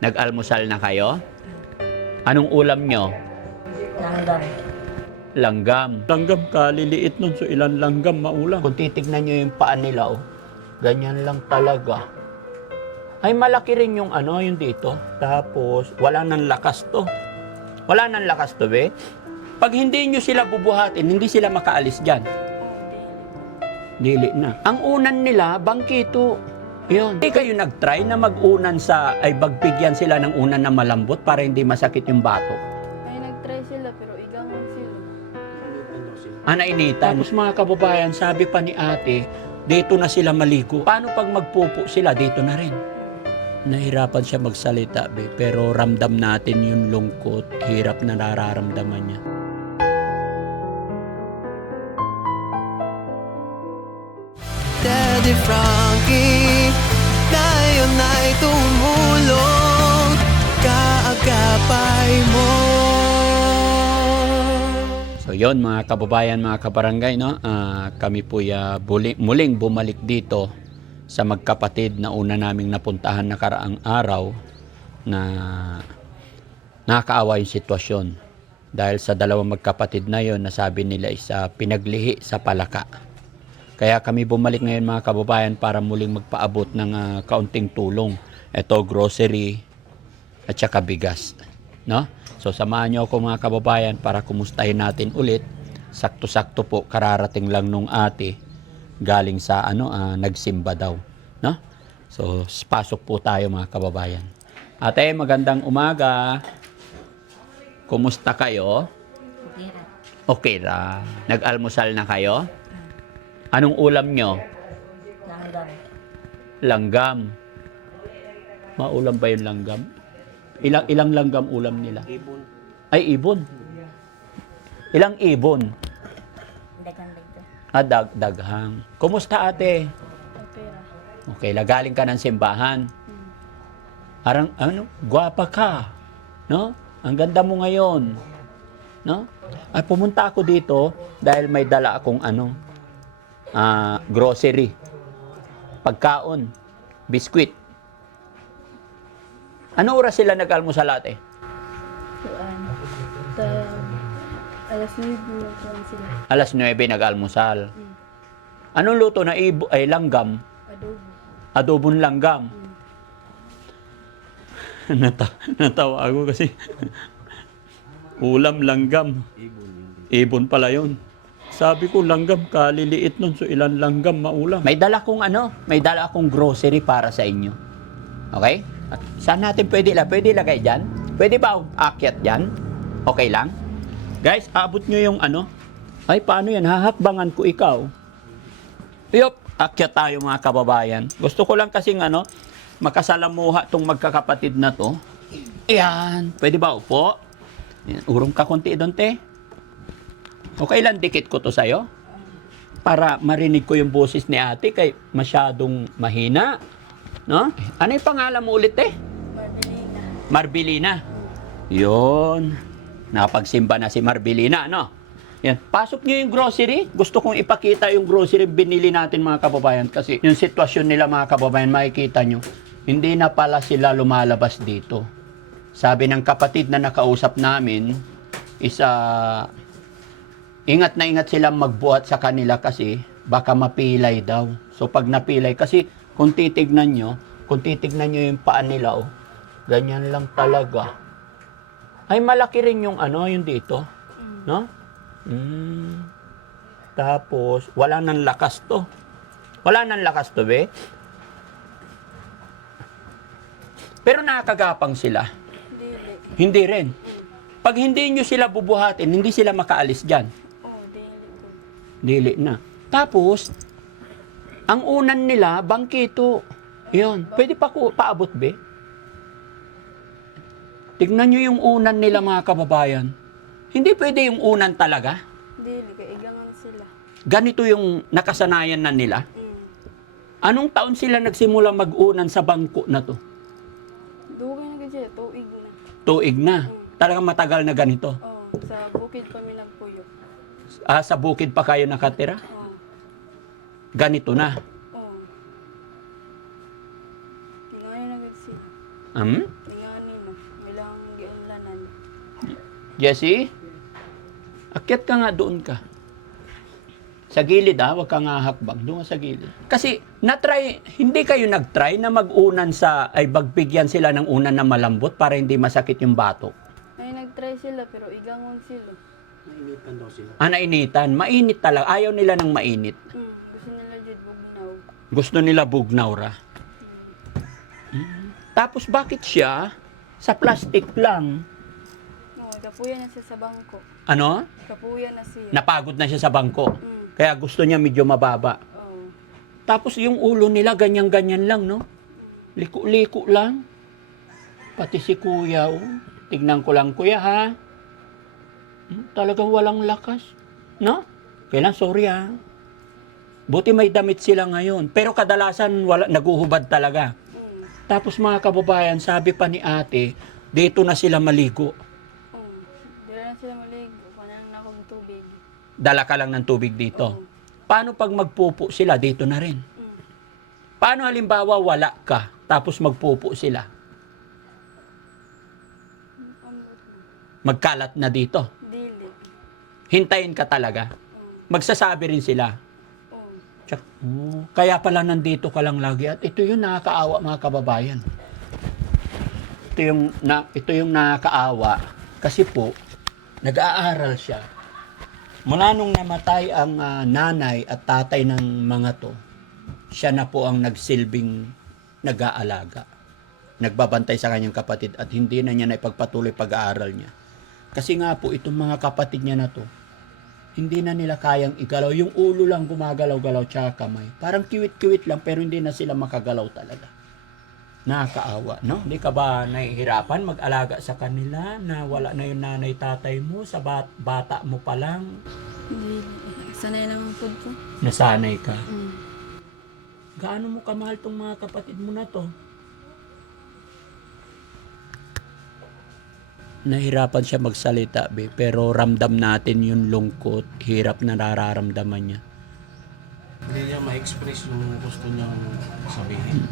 Nag-almusal na kayo? Anong ulam nyo? Langgam. Langgam. Langgam kaliliit nun, so ilan langgam maulam. Kung titignan nyo yung paa nila, oh, ganyan lang talaga. Ay, malaki rin yung ano, yung dito. Tapos, wala nang lakas to. Wala nang lakas to, be. Pag hindi nyo sila bubuhatin, hindi sila makaalis dyan. Dili na. Ang unan nila, bangkito. Yun. Hindi kayo nag-try na mag-unan ay bagbigyan sila ng unan na malambot para hindi masakit yung bato. Ay, nag-try sila pero igangan sila. Nainitan. Tapos mga kababayan, sabi pa ni ate, dito na sila maligo. Paano pag magpupo sila, dito na rin? Nahirapan siya magsalita, be, pero ramdam natin yung lungkot, hirap na nararamdaman niya. Daddy Frankie, ngayon ay tumulong, kaagapay mo. So yon mga kababayan, mga kabarangay, no? Kami po muling bumalik dito sa magkapatid na una naming napuntahan nakaraang araw na nakakaawa yung sitwasyon. Dahil sa dalawang magkapatid na yon, nasabi nila isa pinaglihi sa palaka. Kaya kami bumalik ngayon mga kababayan para muling magpaabot ng kaunting tulong. Ito, grocery at saka bigas. No? So samahan niyo ako mga kababayan para kumustahin natin ulit. Sakto-sakto po, kararating lang nung ate galing sa nagsimba daw. No? So pasok po tayo mga kababayan. Ate, magandang umaga. Kumusta kayo? Okay ra. Okay ra. Nag-almusal na kayo? Anong ulam nyo? Langgam. Langgam. Maulam ba yung langgam? Ilang langgam ulam nila? Ibon. Ay, ibon. Ilang ibon? Dagan. Daghang. Kumusta ate? Okay ra. Okay, galing ka ng simbahan. Parang, gwapa ka. No? Ang ganda mo ngayon. No? Ay, pumunta ako dito dahil may dala akong grocery. Pagkaon. Biskwit. Ano oras sila nag-almusal ate? Kuan. Ta alas 9 na kuan sila. Alas 9 nag-almusal. Anong luto na langgam? Adobo. Adobong langgam. Natawa ako kasi ulam langgam. Ibon pala yun. Sabi ko langgam kaliliit nun, so ilan langgam maulam. May dala akong grocery para sa inyo. Okay? At saan natin pwede lagay dyan? Pwede ba akyat dyan? Okay lang? Guys, abot nyo yung Ay, paano yan? Hahakbangan ko ikaw. Yup, akyat tayo mga kababayan. Gusto ko lang kasing makasalamuha tong magkakapatid na to. Ayan. Pwede ba upo? Ayan. Urong ka konti doon, te. Okay lang, dikit ko to sa'yo. Para marinig ko yung boses ni ate kay masyadong mahina. No? Ano yung pangalan mo ulit, te? Mardelina. Marbilina. Yun. Napagsimba na si Marbilina, no? Yan. Pasok nyo yung grocery. Gusto kong ipakita yung grocery binili natin mga kababayan. Kasi yung sitwasyon nila mga kababayan, makikita nyo, hindi na pala sila lumalabas dito. Sabi ng kapatid na nakausap namin, ingat na ingat silang magbuhat sa kanila kasi baka mapilay daw. So pag napilay, kasi kung titignan nyo yung paa nila, oh, ganyan lang talaga. Ay, malaki rin yung yung dito. No? Tapos, wala nang lakas to. Wala nang lakas to, be. Pero nakakagapang sila. Dili. Hindi rin. Pag hindi nyo sila bubuhatin, hindi sila makaalis dyan. Oh, dili ko. Dili na. Tapos, ang unan nila, bangkito. Yun. Pwede pa paabot, be? Tignan nyo yung unan nila, mga kababayan. Hindi pwede yung unan talaga. Dili kay igangan sila. Ganito yung nakasanayan na nila. Anong taon sila nagsimula mag-unan sa bangko na to? Dugay na gid siya, tuig na. Tuig na. Talagang matagal na ganito. Oh, sa bukid pa mi nagpuyo. Sa bukid pa kayo nakatira? Oh. Ganito na. Oh. Tingayo na gid sila. Hmm? Tingayo Jessie? Akyat ka nga, doon ka. Sa gilid huwag ka nga hakbang. Doon ka sa gilid. Kasi, hindi kayo nag-try na mag-unan ay bagbigyan sila ng unan na malambot para hindi masakit yung batok. Ay, nag-try sila pero igangon sila. Nainitan. Mainit talaga. Ayaw nila ng mainit. Gusto nila dyan bugnaw. Gusto nila bugnaw ra. Tapos bakit siya sa plastic lang? No, kapuya na siya sa bangko. Ano? Kapuya na siya. Napagod na siya sa bangko. Mm. Kaya gusto niya medyo mababa. Oo. Tapos yung ulo nila ganyan-ganyan lang, no? Liko-liko lang. Pati si kuya, tignan ko lang, kuya, ha? Talagang walang lakas. No? Kailan, sorry, ha? Buti may damit sila ngayon. Pero kadalasan, naguhubad talaga. Tapos mga kababayan, sabi pa ni ate, dito na sila maligo. Di na sila maligo. Panang na akong tubig. Dala ka lang ng tubig dito. Paano pag magpupo sila, dito na rin? Paano halimbawa wala ka, tapos magpupo sila? Magkalat na dito. Dili. Hintayin ka talaga. Magsasabi rin sila. Tsak, kaya pala nandito ka lang lagi. At ito yung nakakaawa mga kababayan. Ito yung nakakaawa. Kasi po, nag-aaral siya. Mula nung namatay ang nanay at tatay ng mga to, siya na po ang nagsilbing nag-aalaga. Nagbabantay sa kanyang kapatid at hindi na niya na ipagpatuloy pag-aaral niya. Kasi nga po, itong mga kapatid niya na to, hindi na nila kayang igalaw. Yung ulo lang gumagalaw-galaw tsaka kamay. Parang kiwit-kiwit lang pero hindi na sila makagalaw talaga. Nakakaawa, no? Hindi ka ba nahihirapan mag-alaga sa kanila na wala na yung nanay-tatay mo sa bata mo pa lang? Dili. Sanay naman po ko. Nasanay ka. Gaano mo kamahal tong mga kapatid mo na to? Nahirapan siya magsalita, pero ramdam natin yung lungkot, hirap na nararamdaman niya. Hindi niya ma-express yung gusto niyang sabihin.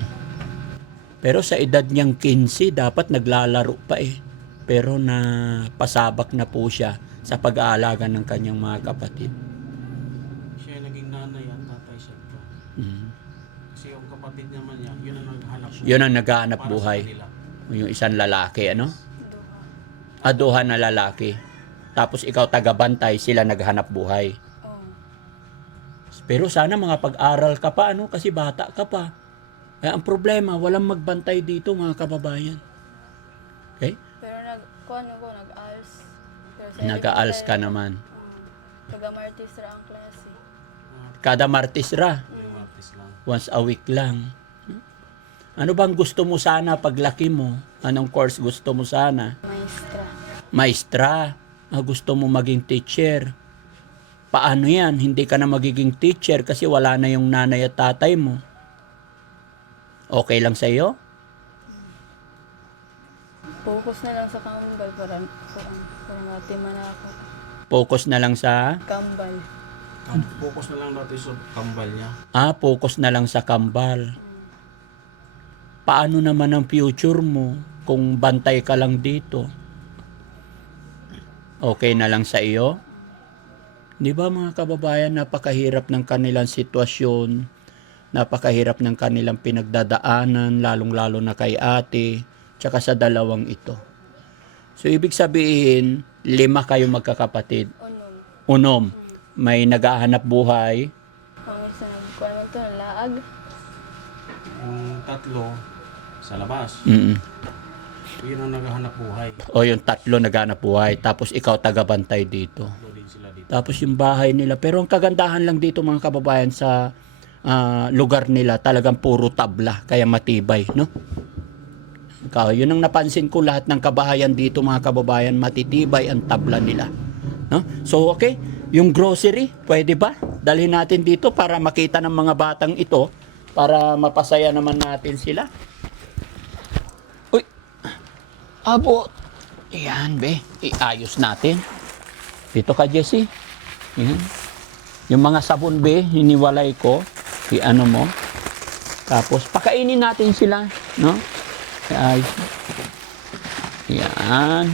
Pero sa edad niyang 15, dapat naglalaro pa eh. Pero pasabak na po siya sa pag-aalaga ng kanyang mga kapatid. Siya yung naging nanay at tatay siya. Kasi yung kapatid naman niya, yun ang naghanap buhay. Yun ang naghahanap Para buhay. sa kanila. Yung isang lalaki, ano? Aduhan na lalaki. Tapos ikaw tagabantay, sila naghanap buhay. Pero sana mga pag-aral ka pa, ano? Kasi bata ka pa. Ang problema, walang magbantay dito, mga kababayan. Okay? Pero nag-ALS. Nag-ALS ka naman. Taga-Martis ra ang klase. Kada Martes ra. Yung artist lang. Once a week lang. Ano bang gusto mo sana paglaki mo? Anong course gusto mo sana? Maestra. Maestra. Gusto mo maging teacher. Paano yan? Hindi ka na magiging teacher kasi wala na yung nanay at tatay mo. Okay lang sa iyo? Focus na lang sa kambal para matiman ako. Focus na lang sa... Kambal. Focus na lang natin sa kambal niya. Focus na lang sa kambal. Paano naman ang future mo kung bantay ka lang dito? Okay na lang sa iyo? Di ba mga kababayan, napakahirap ng kanilang sitwasyon, napakahirap ng kanilang pinagdadaanan, lalong-lalo na kay ate, tsaka sa dalawang ito. So, ibig sabihin, 5 kayo magkakapatid. Unom. May naghahanap buhay. Ang isa nagkuhan mo ito, laag. Yung 3 sa labas. Yun ang naghahanap buhay. O yung 3 naghahanap buhay. Tapos ikaw tagabantay dito. Din sila dito. Tapos yung bahay nila. Pero ang kagandahan lang dito mga kababayan sa lugar nila, talagang puro tabla. Kaya matibay, no? Yun ang napansin ko, lahat ng kabahayan dito mga kababayan, matitibay ang tabla nila. No? So, okay. Yung grocery, pwede ba? Dalhin natin dito para makita ng mga batang ito, para mapasaya naman natin sila. Uy! Abot! Yan, be. Iayos natin. Dito ka, Jessie. Yan. Yung mga sabon, be, hiniwalay ko. I-ano mo. Tapos, pakainin natin sila. No? Ay. Yan.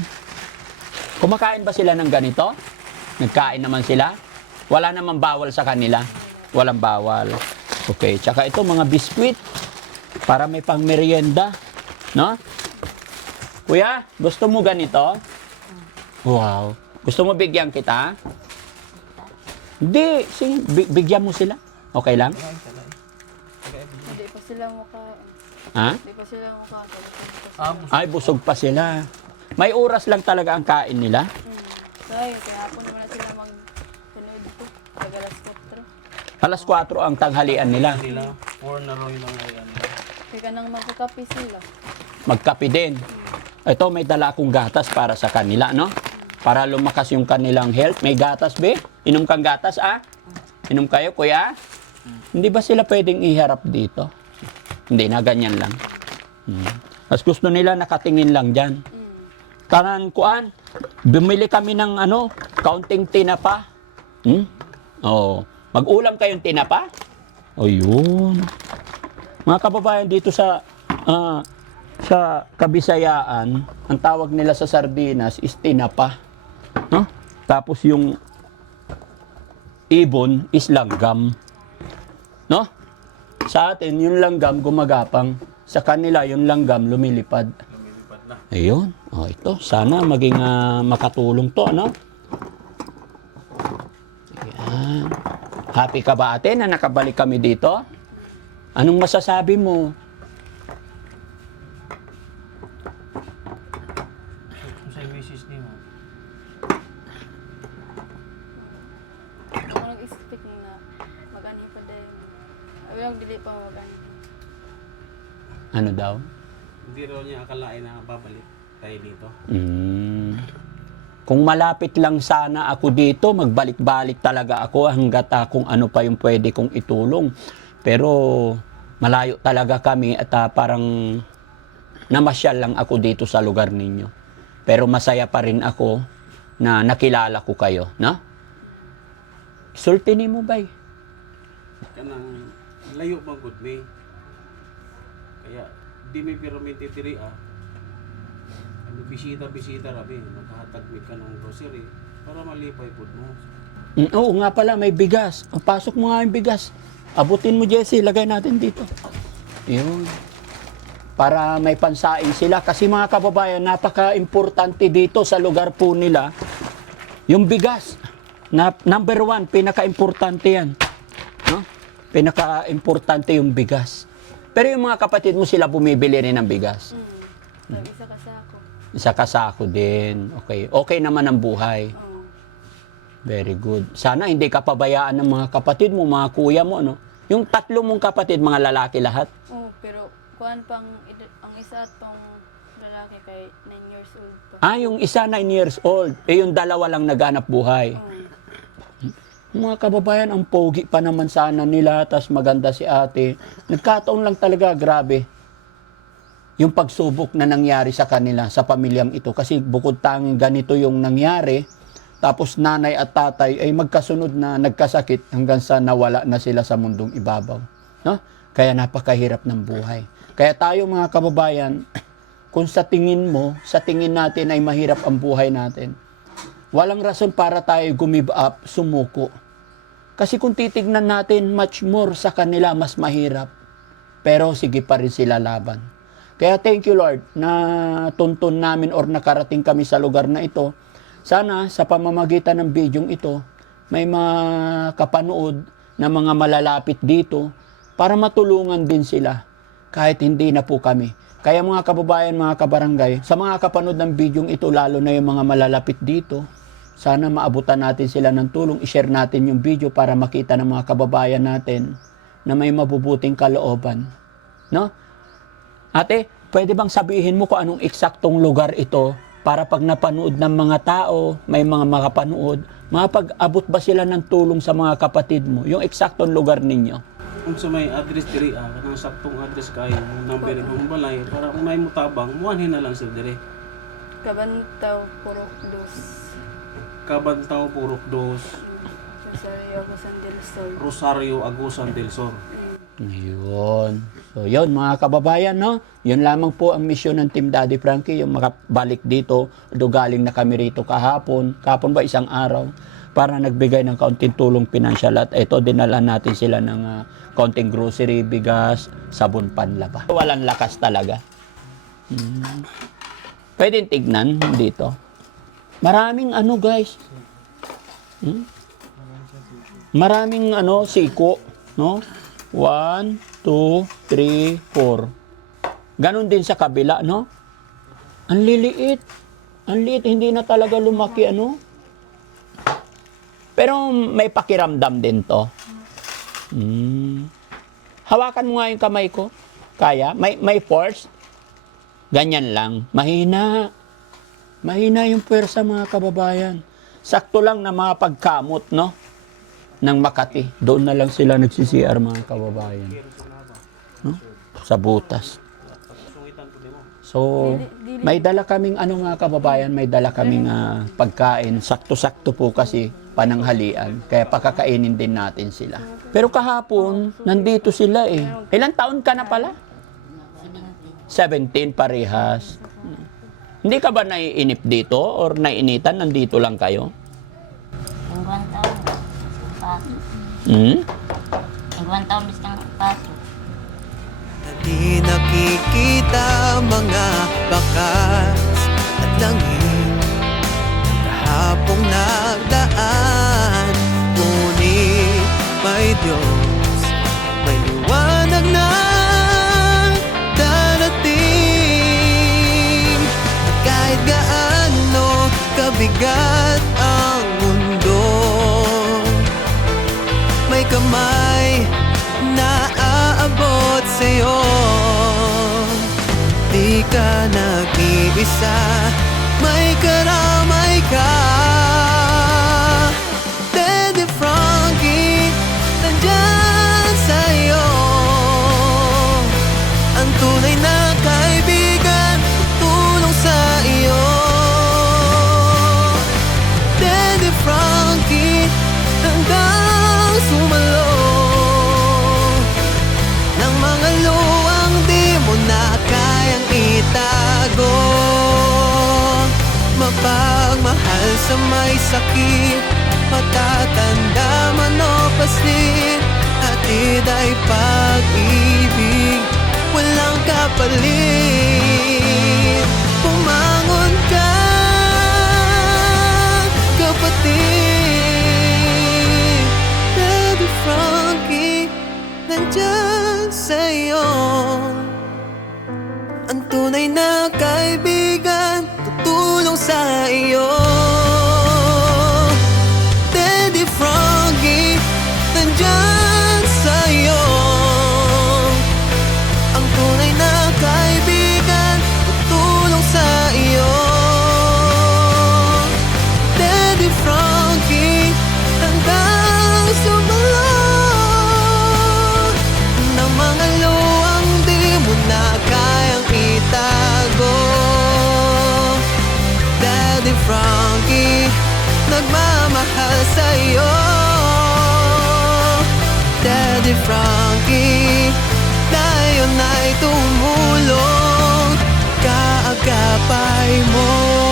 Kumakain ba sila ng ganito? Nagkain naman sila? Wala naman bawal sa kanila? Walang bawal. Okay, tsaka ito mga biskwit para may pang merienda, no? Kuya, gusto mo ganito? Wow. Gusto mo bigyan kita? Hindi, sige, bigyan mo sila. Okay lang? Hindi pa sila mukha. Ha? Hindi pa sila mukha. Ay, busog pa sila. May oras lang talaga ang kain nila. Kaya hapon naman na sila mag-tunood ko. Taga Alas alas 4. 4 ang tanghalian nila. Nila, 4 na raw yung nangyayari. Kaya nang magkakapi sila. Magkape din. Ito, may dala akong gatas para sa kanila, no? Para lumakas yung kanilang health. May gatas, be? Inom kang gatas, ah? Inom kayo, kuya? Hindi ba sila pwedeng iharap dito? Hindi na, ganyan lang. As gusto nila nakatingin lang dyan. Kanan kuan, bumili kami ng kaunting tinapa. Oh, mag-ulam kayong tinapa? O yun. Mga kababayan dito sa Kabisayaan, ang tawag nila sa sardinas is tinapa. No? Tapos yung ibon is langgam. No? Sa atin, yung langgam gumagapang. Sa kanila, yung langgam lumilipad. Lumilipad na. Ayun. O, ito. Sana maging makatulong to, no? Ayan. Happy ka ba, ate, na nakabalik kami dito? Anong masasabi mo? Sa misis ni mo. Ako nag-expect na mag-ani pa din. Ay, lang dili pa mag-ani. Ano daw? Hindi raw niya akalain na babalik tayo dito. Kung malapit lang sana ako dito, magbalik-balik talaga ako hanggat kung ano pa yung pwede kong itulong. Pero malayo talaga kami at parang namasyal lang ako dito sa lugar ninyo. Pero masaya pa rin ako na nakilala ko kayo, no? Sultini mo, bay? Kanang layo bang good me. Kaya di may pero may titiri bisita rabi, maghahatag mi ka ng grocery para malipay pud mo. Oo nga pala, may bigas. Pasok mo nga yung bigas. Abutin mo, Jesse. Lagay natin dito. Yun. Para may pansaing sila. Kasi mga kababayan, napaka-importante dito sa lugar po nila. Yung bigas. Number 1, pinaka-importante yan. No? Pinaka-importante yung bigas. Pero yung mga kapatid mo sila bumibili rin ng bigas. Isa kasi ako. Isa kasako din. Okay. Okay naman ang buhay. Oo. Very good. Sana hindi ka pabayaan ng mga kapatid mo, mga kuya mo, no? Yung 3 mong kapatid, mga lalaki lahat. Oo, pero kuan pang ang isa tong lalaki kay 9 years old pa. Yung isa 9 years old. Yung 2 lang naghanap buhay. Oo. Mga kababayan, ang pogi pa naman sana nila, tas maganda si ate. Nagkataon lang talaga, grabe. Yung pagsubok na nangyari sa kanila, sa pamilyang ito. Kasi bukod tanging ganito yung nangyari, tapos nanay at tatay ay magkasunod na nagkasakit hanggang sa nawala na sila sa mundong ibabaw. No? Kaya napakahirap ng buhay. Kaya tayo mga kababayan, kung sa tingin mo, sa tingin natin ay mahirap ang buhay natin, walang rason para tayo gumive up, sumuko. Kasi kung titignan natin, much more sa kanila, mas mahirap. Pero sige pa rin sila laban. Kaya thank you Lord na tuntun namin or nakarating kami sa lugar na ito. Sana sa pamamagitan ng bidyong ito, may makapanood na mga malalapit dito para matulungan din sila kahit hindi na po kami. Kaya mga kababayan, mga kabarangay, sa mga kapanood ng bidyong ito, lalo na yung mga malalapit dito, sana maabutan natin sila ng tulong, i-share natin yung video para makita ng mga kababayan natin na may mabubuting kalooban. No? Ate, pwede bang sabihin mo kung anong eksaktong lugar ito para pag napanood ng mga tao, may mga makapanood, makapag-abot ba sila ng tulong sa mga kapatid mo? Yung eksaktong lugar ninyo. Kung sa may address diri kanang saktong address kayo, number ng balay para kung may mutabang, muanhin na lang sila diri. Kabantaw Purok Dos. Kabantaw Purok 2, Rosario Agusan del Sol. Rosario Agusan del Sur. Ayun. So, yun mga kababayan, no? Yun lamang po ang misyon ng Team Daddy Frankie, yung makabalik dito. Do galing na kami rito kahapon. Kahapon ba isang araw? Para nagbigay ng kaunting tulong pinansyal. At ito, dinala natin sila ng kaunting grocery, bigas, sabon panlaba. Walang lakas talaga. Pwede tignan dito. Maraming ano guys. Maraming ano, siko. No? 1, 2, 3, 4. Ganon din sa kabila, no? Ang liliit. Ang liit, hindi na talaga lumaki, ano? Pero may pakiramdam din to. Hawakan mo nga yung kamay ko. Kaya? May force? Ganyan lang. Mahina. Mahina yung pwersa, mga kababayan. Sakto lang na mga pagkamot, no? Ng Makati. Doon na lang sila nagsisiar, mga kababayan. No? Sa butas. So, may dala kaming ano mga kababayan, may dala kaming pagkain. Sakto-sakto po kasi pananghalian. Kaya pakakainin din natin sila. Pero kahapon, nandito sila eh. Ilang taon ka na pala? 17 parehas. Hindi ka ba naiinip dito or naiinitan? Nandito lang kayo? Hanggang taon. Pasok. Hanggang taon bis kang pasok. Di nakikita mga bakas at langit ng kahapong nagdaan. Ngunit may Diyos, may liwanag na darating. At kahit gaano kabigat ang mundo, may kamay na aabot sa'yo. Di ka nag-iisa, may karamay ka. Daddy Frankie, nandyan sa'yo. Ang tunay na kaibigan, tulong sa iyo. Daddy Frankie, hanggang sumalo ng mga luwang di mo na kayang itago. Mapagmahal sa may sakit, matatanda man o paslit, hatid ay pag-ibig, walang kapalit. Pumangon ka, kapatid. Daddy Frankie, nandyan sa'yo. Ang tunay na kaibigan, tutulong sa iyo. Daddy Frankie, nandyan sa'yo. Ang tunay na kaibigan, tutulong sa iyo. Daddy Frankie, hanggang sumalo ng mga luwang di mo na kayang itago. Daddy Frankie, nagmamahal sa'yo. Daddy Frankie, tayo na'y tumulong, kaagapay mo.